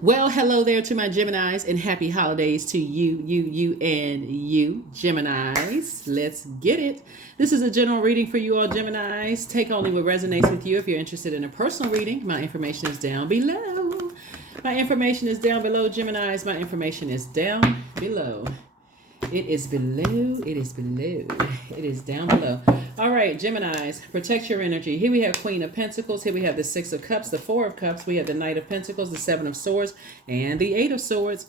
Well, hello there to my Geminis and happy holidays to you, Geminis. Let's get it. This is a general reading for you all, Geminis. Take only what resonates with you. If you're interested in a personal reading, my information is down below. My information is down below, Geminis. My information is down below. It is below. It is below. It is down below. All right, Geminis, protect your energy. Here we have Queen of Pentacles. Here we have the Six of Cups, the Four of Cups. We have the Knight of Pentacles, the Seven of Swords, and the Eight of Swords.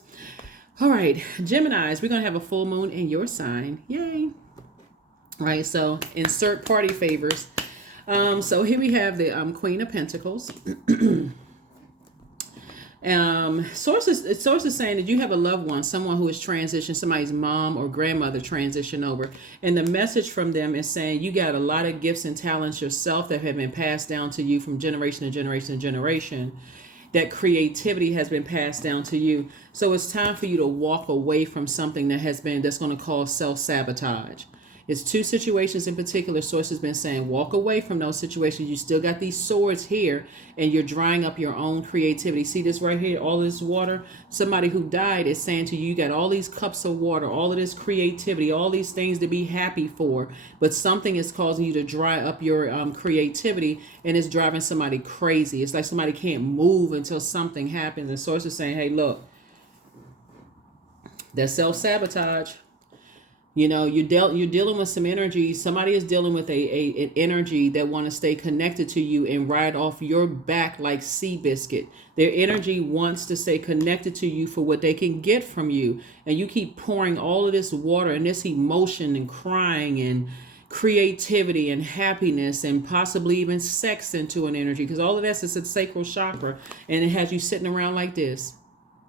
All right, Geminis, we're going to have a full moon in your sign. Yay. All right, so insert party favors. So here we have the Queen of Pentacles. Sources saying that you have a loved one, someone who has transitioned, somebody's mom or grandmother transitioned over, and the message from them is saying you got a lot of gifts and talents yourself that have been passed down to you from generation to generation to generation. That creativity has been passed down to you, so it's time for you to walk away from something that's going to cause self-sabotage. It's two situations in particular. Source has been saying walk away from those situations. You still got these swords here and you're drying up your own creativity. See this right here, all this water? Somebody who died is saying to you, you got all these cups of water, all of this creativity, all these things to be happy for, but something is causing you to dry up your creativity, and it's driving somebody crazy. It's like somebody can't move until something happens. And Source is saying, hey, look, that's self-sabotage. You know, you're dealing with some energy. Somebody is dealing with an energy that want to stay connected to you and ride off your back like Seabiscuit. Their energy wants to stay connected to you for what they can get from you. And you keep pouring all of this water and this emotion and crying and creativity and happiness and possibly even sex into an energy, because all of that's is a sacral chakra, and it has you sitting around like this.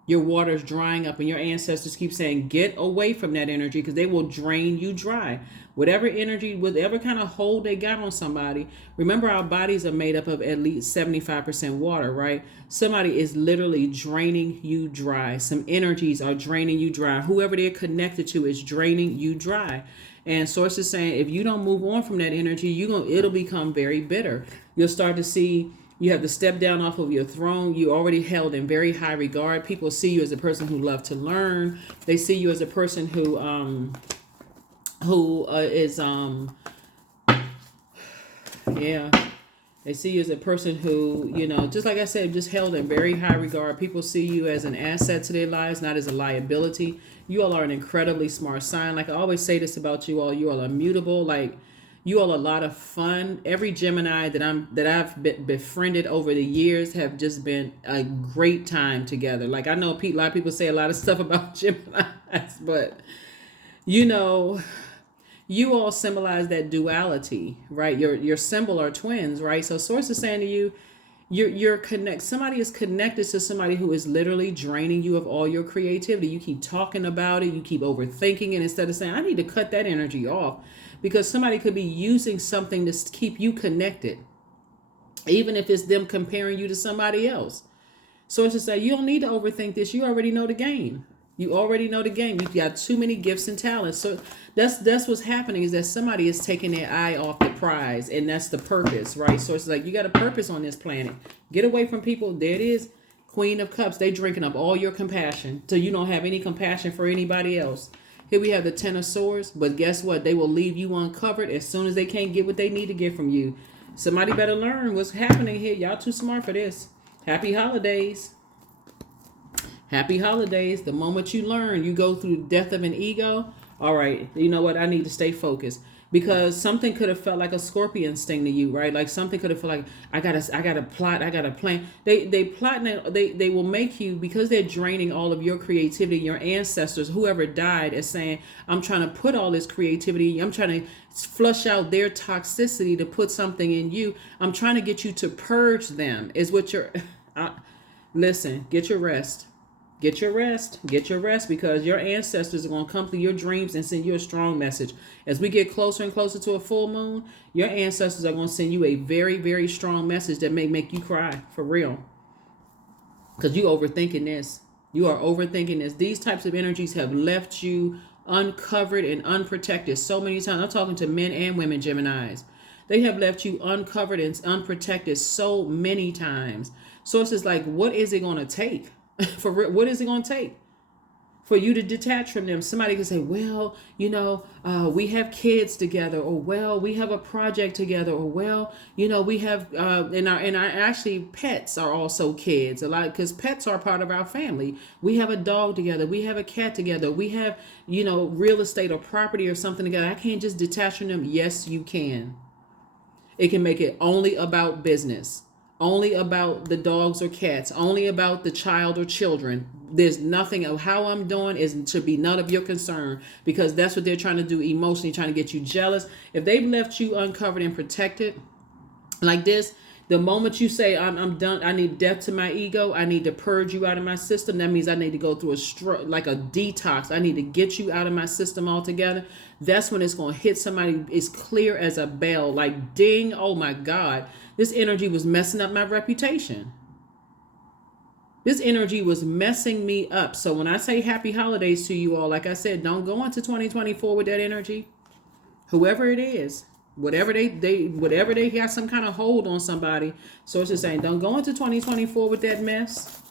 Your water is drying up, and your ancestors keep saying, get away from that energy because they will drain you dry. Whatever energy, whatever kind of hold they got on somebody. Remember, our bodies are made up of at least 75% water, right? Somebody is literally draining you dry. Some energies are draining you dry. Whoever they're connected to is draining you dry. And Source is saying, if you don't move on from that energy, it'll become very bitter. You'll start to see. You have to step down off of your throne. You already held in very high regard. People see you as a person who loves to learn. They see you as a person who is They see you as a person who, just like I said, just held in very high regard. People see you as an asset to their lives, not as a liability. You all are an incredibly smart sign. Like I always say this about you all are immutable. Like, you all are a lot of fun. Every Gemini that I've befriended over the years have just been a great time together. Like I know a lot of people say a lot of stuff about Geminis, but you all symbolize that duality, right? Your symbol are twins, right? So Source is saying to you, somebody is connected to somebody who is literally draining you of all your creativity. You keep talking about it, you keep overthinking it instead of saying, I need to cut that energy off, because somebody could be using something to keep you connected, even if it's them comparing you to somebody else. So it's just like, you don't need to overthink this. You already know the game. You already know the game. You've got too many gifts and talents. So that's what's happening, is that somebody is taking their eye off the prize, and that's the purpose, right? So it's like, you got a purpose on this planet. Get away from people. There it is. Queen of Cups. They drinking up all your compassion, so you don't have any compassion for anybody else. Here we have the Ten of Swords, but guess what? They will leave you uncovered as soon as they can't get what they need to get from you. Somebody better learn what's happening here. Y'all too smart for this. Happy holidays. Happy holidays. The moment you learn, you go through death of an ego. All right, you know what? I need to stay focused, because something could have felt like a scorpion sting to you, right? Like something could have felt like, I gotta plot, I gotta plan. They plot, and they will make you, because they're draining all of your creativity. Your ancestors, whoever died, is saying, I'm trying to put all this creativity, I'm trying to flush out their toxicity to put something in you. I'm trying to get you to purge them, is what you're, listen, get your rest. Get your rest, because your ancestors are going to come through your dreams and send you a strong message. As we get closer and closer to a full moon, your ancestors are going to send you a very, very strong message that may make you cry, for real. Because you overthinking this. You are overthinking this. These types of energies have left you uncovered and unprotected so many times. I'm talking to men and women, Geminis. They have left you uncovered and unprotected so many times. Sources like, what is it going to take? For real, what is it going to take for you to detach from them? Somebody can say, well, we have kids together, or well, we have a project together, or well, we have and our actually pets are also kids a lot, because pets are part of our family. We have a dog together, we have a cat together, we have real estate or property or something together. I can't just detach from them. Yes, you can. It can make it only about business, only about the dogs or cats, only about the child or children. There's nothing of how I'm doing should be none of your concern, because that's what they're trying to do emotionally, trying to get you jealous. If they've left you uncovered and protected like this, the moment you say, I'm done, I need death to my ego, I need to purge you out of my system, that means I need to go through like a detox. I need to get you out of my system altogether. That's when it's going to hit somebody. It's clear as a bell, like ding, oh my God, this energy was messing up my reputation. This energy was messing me up. So when I say happy holidays to you all, like I said, don't go into 2024 with that energy. Whoever it is, whatever they got some kind of hold on somebody. So it's just saying, don't go into 2024 with that mess.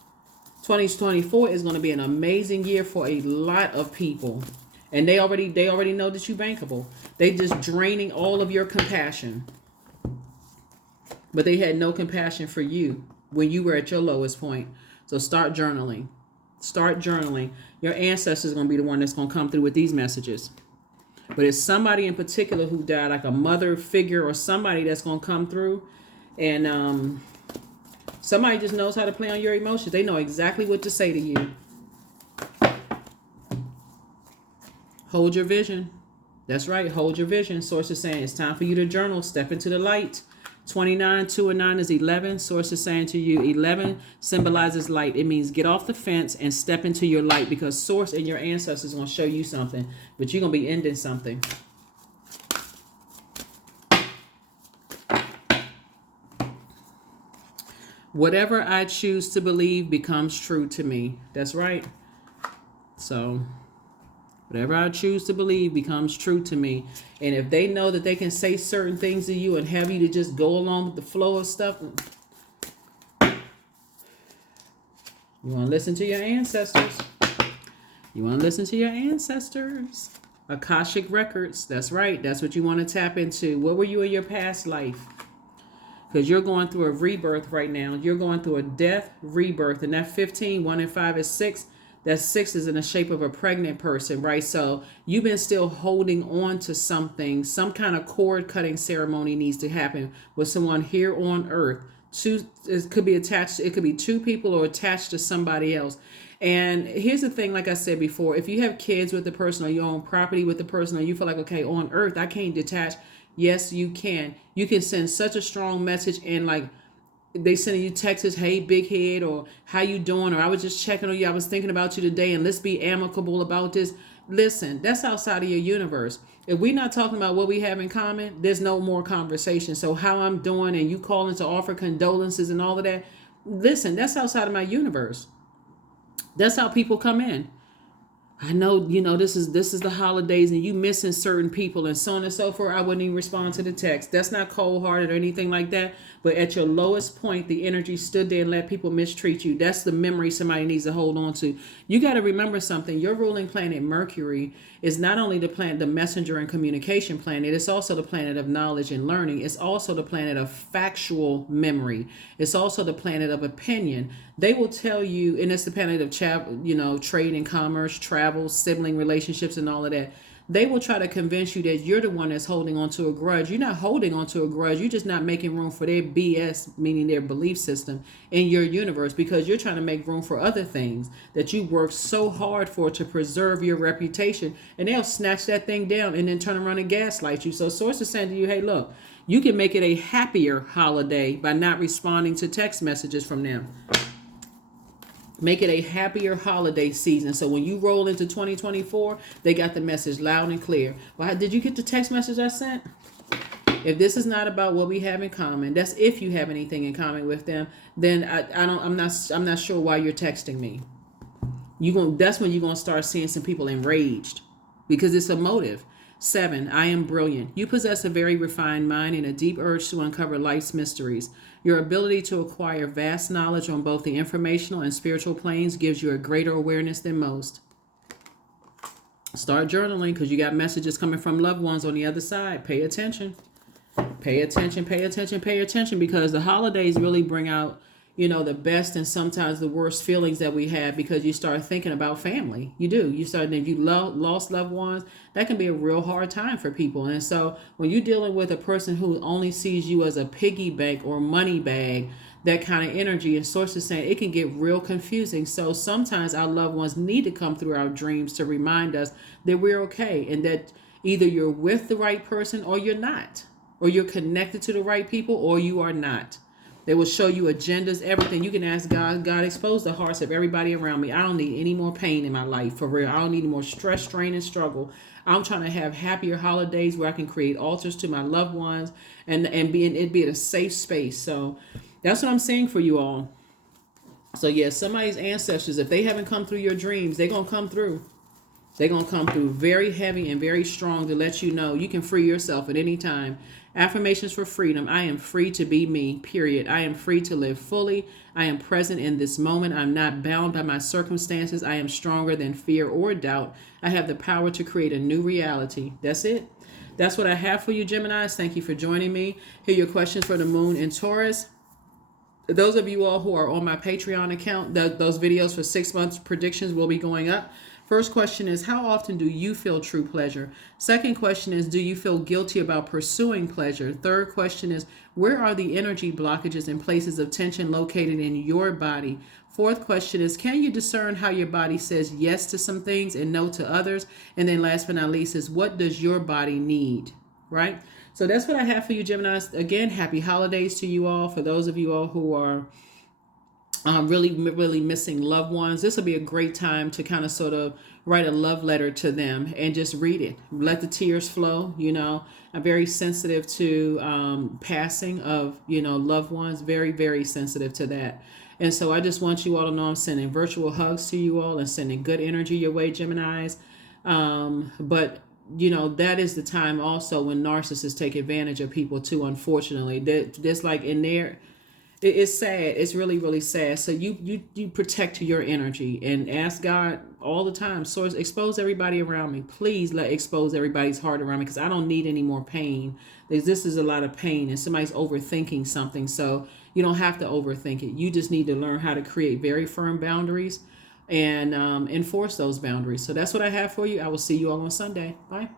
2024 is going to be an amazing year for a lot of people. And they already know that you're bankable. They just draining all of your compassion. But they had no compassion for you when you were at your lowest point. So start journaling. Start journaling. Your ancestors are going to be the one that's going to come through with these messages. But it's somebody in particular who died, like a mother figure or somebody that's going to come through. And somebody just knows how to play on your emotions. They know exactly what to say to you. Hold your vision. That's right. Hold your vision. Source is saying it's time for you to journal. Step into the light. 29, 2 and 9 is 11. Source is saying to you, 11 symbolizes light. It means get off the fence and step into your light, because Source and your ancestors are going to show you something, but you're going to be ending something. Whatever I choose to believe becomes true to me. That's right. So whatever I choose to believe becomes true to me. And if they know that they can say certain things to you and have you to just go along with the flow of stuff, you want to listen to your ancestors. You want to listen to your ancestors. Akashic records. That's right. That's what you want to tap into. What were you in your past life? Because you're going through a rebirth right now. You're going through a death rebirth. And that 15, 1 and 5 is 6. That 6 is in the shape of a pregnant person, right? So you've been still holding on to something. Some kind of cord cutting ceremony needs to happen with someone here on earth. It could be attached. It could be two people or attached to somebody else. And here's the thing, like I said before, if you have kids with the person or you own property with the person, or you feel like, okay, on earth, I can't detach. Yes, you can. You can send such a strong message, and like, they sending you texts, hey, big head, or how you doing, or I was just checking on you, I was thinking about you today, and let's be amicable about this. Listen, that's outside of your universe. If we're not talking about what we have in common, there's no more conversation. So how I'm doing and you calling to offer condolences and all of that, listen, that's outside of my universe. That's how people come in. I know, this is the holidays and you missing certain people and so on and so forth. I wouldn't even respond to the text. That's not cold-hearted or anything like that. But at your lowest point, the energy stood there and let people mistreat you. That's the memory somebody needs to hold on to. You got to remember something. Your ruling planet, Mercury, is not only the planet, the messenger and communication planet. It's also the planet of knowledge and learning. It's also the planet of factual memory. It's also the planet of opinion. They will tell you, and it's the planet of trade and commerce, travel, sibling relationships, and all of that. They will try to convince you that you're the one that's holding on to a grudge. You're not holding on to a grudge. You're just not making room for their BS, meaning their belief system, in your universe, because you're trying to make room for other things that you work so hard for to preserve your reputation. And they'll snatch that thing down and then turn around and gaslight you. So Source is saying to you, hey, look, you can make it a happier holiday by not responding to text messages from them. Make it a happier holiday season. So when you roll into 2024, they got the message loud and clear. Well, did you get the text message I sent? If this is not about what we have in common, that's if you have anything in common with them, then I'm not sure why you're texting me. That's when you're gonna start seeing some people enraged, because it's a motive. 7, I am brilliant. You possess a very refined mind and a deep urge to uncover life's mysteries. Your ability to acquire vast knowledge on both the informational and spiritual planes gives you a greater awareness than most. Start journaling because you got messages coming from loved ones on the other side. Pay attention. Pay attention, pay attention, pay attention, because the holidays really bring out, the best and sometimes the worst feelings that we have, because you start thinking about family. You do. You start, if you lost loved ones, that can be a real hard time for people. And so when you're dealing with a person who only sees you as a piggy bank or money bag, that kind of energy, and sources saying it can get real confusing. So sometimes our loved ones need to come through our dreams to remind us that we're okay, and that either you're with the right person or you're not, or you're connected to the right people or you are not. They will show you agendas, everything. You can ask God, God, expose the hearts of everybody around me. I don't need any more pain in my life, for real. I don't need any more stress, strain, and struggle. I'm trying to have happier holidays where I can create altars to my loved ones and be in a safe space. So that's what I'm saying for you all. So yeah, somebody's ancestors, if they haven't come through your dreams, they're going to come through. They're going to come through very heavy and very strong to let you know you can free yourself at any time. Affirmations for freedom. I am free to be me, period. I am free to live fully. I am present in this moment. I'm not bound by my circumstances. I am stronger than fear or doubt. I have the power to create a new reality. That's it. That's what I have for you, Geminis. Thank you for joining me. Here are your questions for the moon in Taurus. Those of you all who are on my Patreon account, those videos for 6 months predictions will be going up. First question is, how often do you feel true pleasure? Second question is, do you feel guilty about pursuing pleasure? Third question is, where are the energy blockages and places of tension located in your body? Fourth question is, can you discern how your body says yes to some things and no to others? And then last but not least is, what does your body need? Right? So that's what I have for you, Geminis. Again, happy holidays to you all. For those of you all who are really missing loved ones, this will be a great time to kind of sort of write a love letter to them and just read it. Let the tears flow. I'm very sensitive to passing of loved ones. Very, very sensitive to that. And so I just want you all to know I'm sending virtual hugs to you all and sending good energy your way, Geminis. But that is the time also when narcissists take advantage of people too, unfortunately. There's like in there, it's sad. It's really, really sad. So you protect your energy and ask God all the time, source, expose everybody around me. Please expose everybody's heart around me, because I don't need any more pain. This is a lot of pain and somebody's overthinking something. So you don't have to overthink it. You just need to learn how to create very firm boundaries and enforce those boundaries. So that's what I have for you. I will see you all on Sunday. Bye.